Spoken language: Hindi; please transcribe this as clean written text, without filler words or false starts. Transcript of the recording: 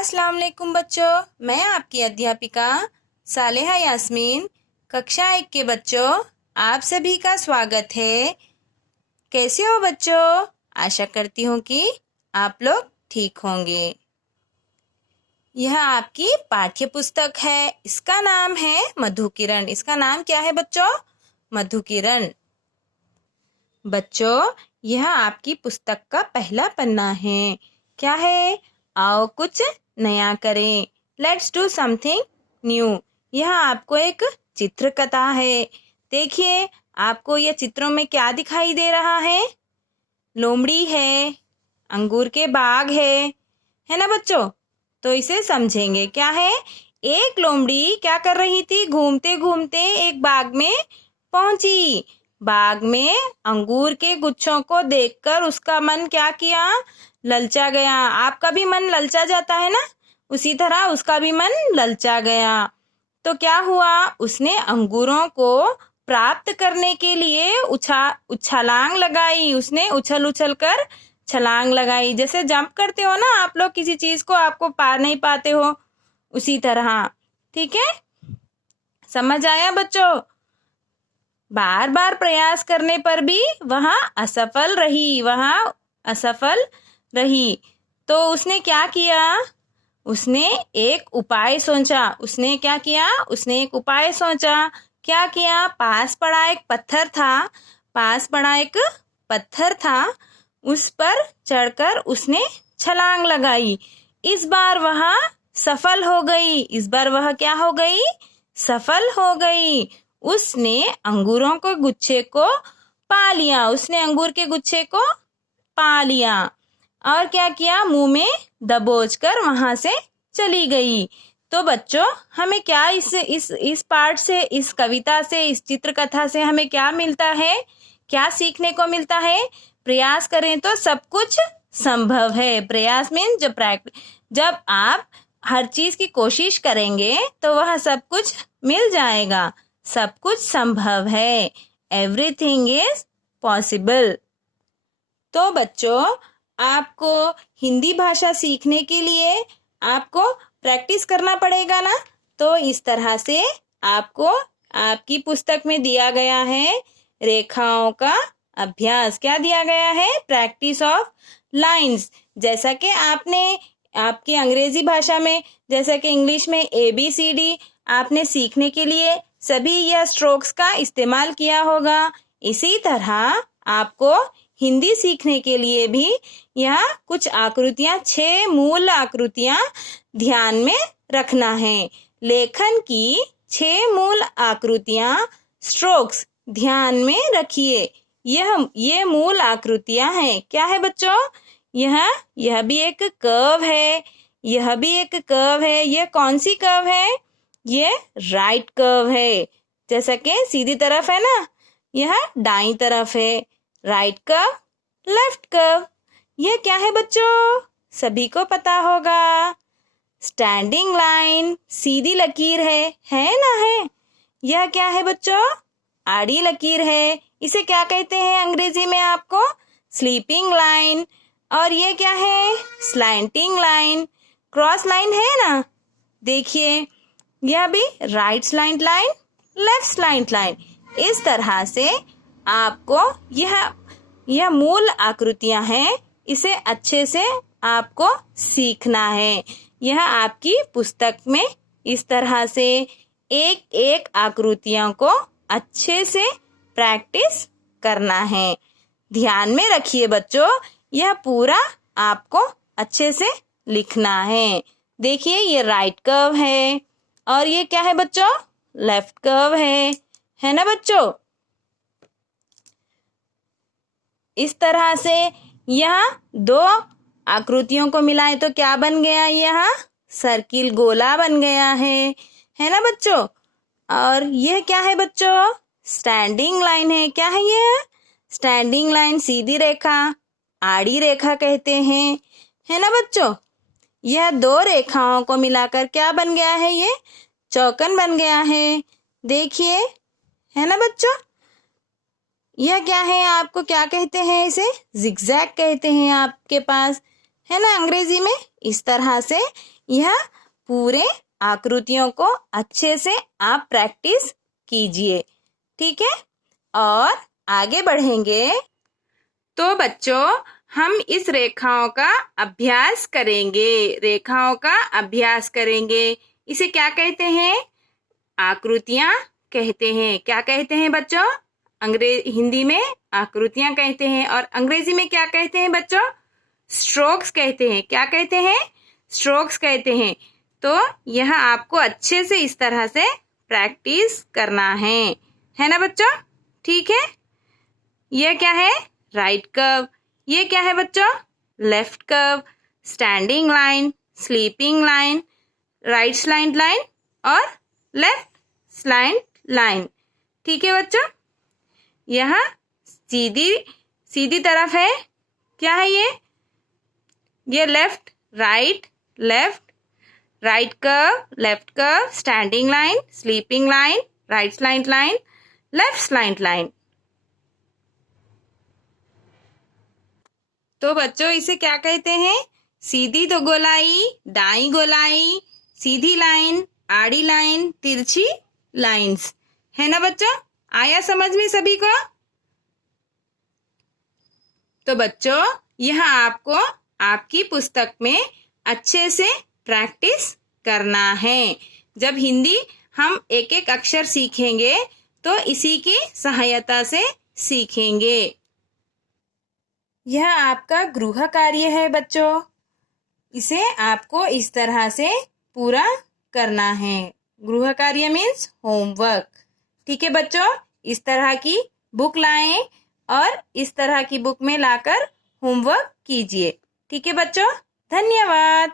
अस्सलाम वालेकुम बच्चों, मैं आपकी अध्यापिका सालेहा यास्मीन कक्षा 1 के बच्चों आप सभी का स्वागत है। कैसे हो बच्चों? आशा करती हूँ कि आप लोग ठीक होंगे। यह आपकी पाठ्य पुस्तक है। इसका नाम है मधुकिरण। इसका नाम क्या है बच्चों? मधुकिरण। बच्चों, यह आपकी पुस्तक का पहला पन्ना है। क्या है? आओ कुछ नया करें। Let's do something new. यह आपको एक चित्र कथा है। देखिए, आपको यह चित्रों में क्या दिखाई दे रहा है? लोमड़ी है, अंगूर के बाग है ना बच्चों? तो इसे समझेंगे। क्या है? एक लोमड़ी क्या कर रही थी? घूमते घूमते एक बाग में पहुंची। बाग में अंगूर के गुच्छों को देखकर उसका मन क्या किया? ललचा गया। आपका भी मन ललचा जाता है ना? उसी तरह उसका भी मन ललचा गया। तो क्या हुआ? उसने अंगूरों को प्राप्त करने के लिए उछलांग लगाई। उसने उछल उछल कर छलांग लगाई। जैसे जंप करते हो ना आप लोग, किसी चीज को आपको पार नहीं पाते हो, उसी तरह। ठीक है, समझ आया बच्चों? बार बार प्रयास करने पर भी वह असफल रही। तो उसने क्या किया? उसने एक उपाय सोचा। उसने क्या किया? उसने एक उपाय सोचा। क्या किया? पास पड़ा एक पत्थर था। उस पर चढ़कर उसने छलांग लगाई। इस बार वह सफल हो गई। इस बार वह क्या हो गई? सफल हो गई। उसने अंगूरों के गुच्छे को पा लिया। उसने अंगूर के गुच्छे को पा लिया और क्या किया? मुंह में दबोचकर वहां से चली गई। तो बच्चों, हमें क्या इस पाठ से, इस कविता से, इस चित्रकथा से हमें क्या मिलता है? क्या सीखने को मिलता है? प्रयास करें तो सब कुछ संभव है। प्रयास मीन जब आप हर चीज की कोशिश करेंगे तो वह सब कुछ मिल जाएगा। सब कुछ संभव है। Everything is possible. तो बच्चों, आपको हिंदी भाषा सीखने के लिए आपको प्रैक्टिस करना पड़ेगा ना? तो इस तरह से आपको आपकी पुस्तक में दिया गया है रेखाओं का अभ्यास। क्या दिया गया है? Practice of lines. जैसा कि आपने आपकी अंग्रेजी भाषा में, जैसा कि इंग्लिश में ABCD आपने सीखने के लिए सभी यह स्ट्रोक्स का इस्तेमाल किया होगा, इसी तरह आपको हिंदी सीखने के लिए भी यह कुछ आकृतियां, 6 मूल आकृतियां ध्यान में रखना है। लेखन की 6 मूल आकृतियां, स्ट्रोक्स ध्यान में रखिए। ये मूल आकृतियां हैं। क्या है बच्चों? यह भी एक कर्व है। यह भी एक कर्व है। यह कौन सी कर्व है? ये राइट कर्व है। जैसा कि सीधी तरफ है ना, यह दाईं तरफ है। Right curve, left curve. यह क्या है बच्चों? सभी को पता होगा। स्टैंडिंग लाइन, सीधी लकीर है ना? है। यह क्या है बच्चों? आड़ी लकीर है। इसे क्या कहते हैं अंग्रेजी में? आपको स्लीपिंग लाइन। और ये क्या है? Slanting line. क्रॉस लाइन है ना? देखिए, यह भी right slant line, left slant line. इस तरह से आपको यह मूल आकृतियां हैं, इसे अच्छे से आपको सीखना है। यह आपकी पुस्तक में इस तरह से एक एक आकृतियों को अच्छे से प्रैक्टिस करना है। ध्यान में रखिए बच्चों, यह पूरा आपको अच्छे से लिखना है। देखिए, ये राइट कर्व है और ये क्या है बच्चों? लेफ्ट कर्व है ना बच्चों? इस तरह से यह 2 आकृतियों को मिलाए तो क्या बन गया? यह सर्किल, गोला बन गया है ना बच्चों? और यह क्या है बच्चों? स्टैंडिंग लाइन है। क्या है यह? स्टैंडिंग लाइन, सीधी रेखा, आड़ी रेखा कहते हैं, है ना बच्चों? यह 2 रेखाओं को मिलाकर क्या बन गया है? ये चौकोन बन गया है। देखिए, है ना बच्चों? यह क्या है? आपको क्या कहते हैं? इसे जिगजैग कहते हैं आपके पास, है ना अंग्रेजी में? इस तरह से यह पूरे आकृतियों को अच्छे से आप प्रैक्टिस कीजिए, ठीक है। और आगे बढ़ेंगे तो बच्चों हम इस रेखाओं का अभ्यास करेंगे। रेखाओं का अभ्यास करेंगे। इसे क्या कहते हैं? आकृतियां कहते हैं। क्या कहते हैं बच्चों? हिंदी में आकृतियां कहते हैं और अंग्रेजी में क्या कहते हैं बच्चों? स्ट्रोक्स कहते हैं। क्या कहते हैं? स्ट्रोक्स कहते हैं। तो यह आपको अच्छे से इस तरह से प्रैक्टिस करना है ना बच्चों? ठीक है। यह क्या है? Right curve. ये क्या है बच्चों? Left curve, standing line, sleeping line, right slide line और लेफ्ट स्लाइड लाइन। ठीक है बच्चों। यह सीधी तरफ है। क्या है ये? Left right, right curve, left curve, standing line, sleeping line, right slide line, left slide line. तो बच्चों इसे क्या कहते हैं? सीधी तो गोलाई, दाई गोलाई, सीधी लाइन, आड़ी लाइन, तिरछी लाइंस। है ना बच्चों? आया समझ में सभी को? तो बच्चों यह आपको आपकी पुस्तक में अच्छे से प्रैक्टिस करना है। जब हिंदी हम एक एक अक्षर सीखेंगे तो इसी की सहायता से सीखेंगे। यह आपका गृह कार्य है बच्चों। इसे आपको इस तरह से पूरा करना है। गृह कार्य मीन्स होमवर्क। ठीक है बच्चों। इस तरह की बुक लाएं और इस तरह की बुक में लाकर होमवर्क कीजिए। ठीक है बच्चों। धन्यवाद।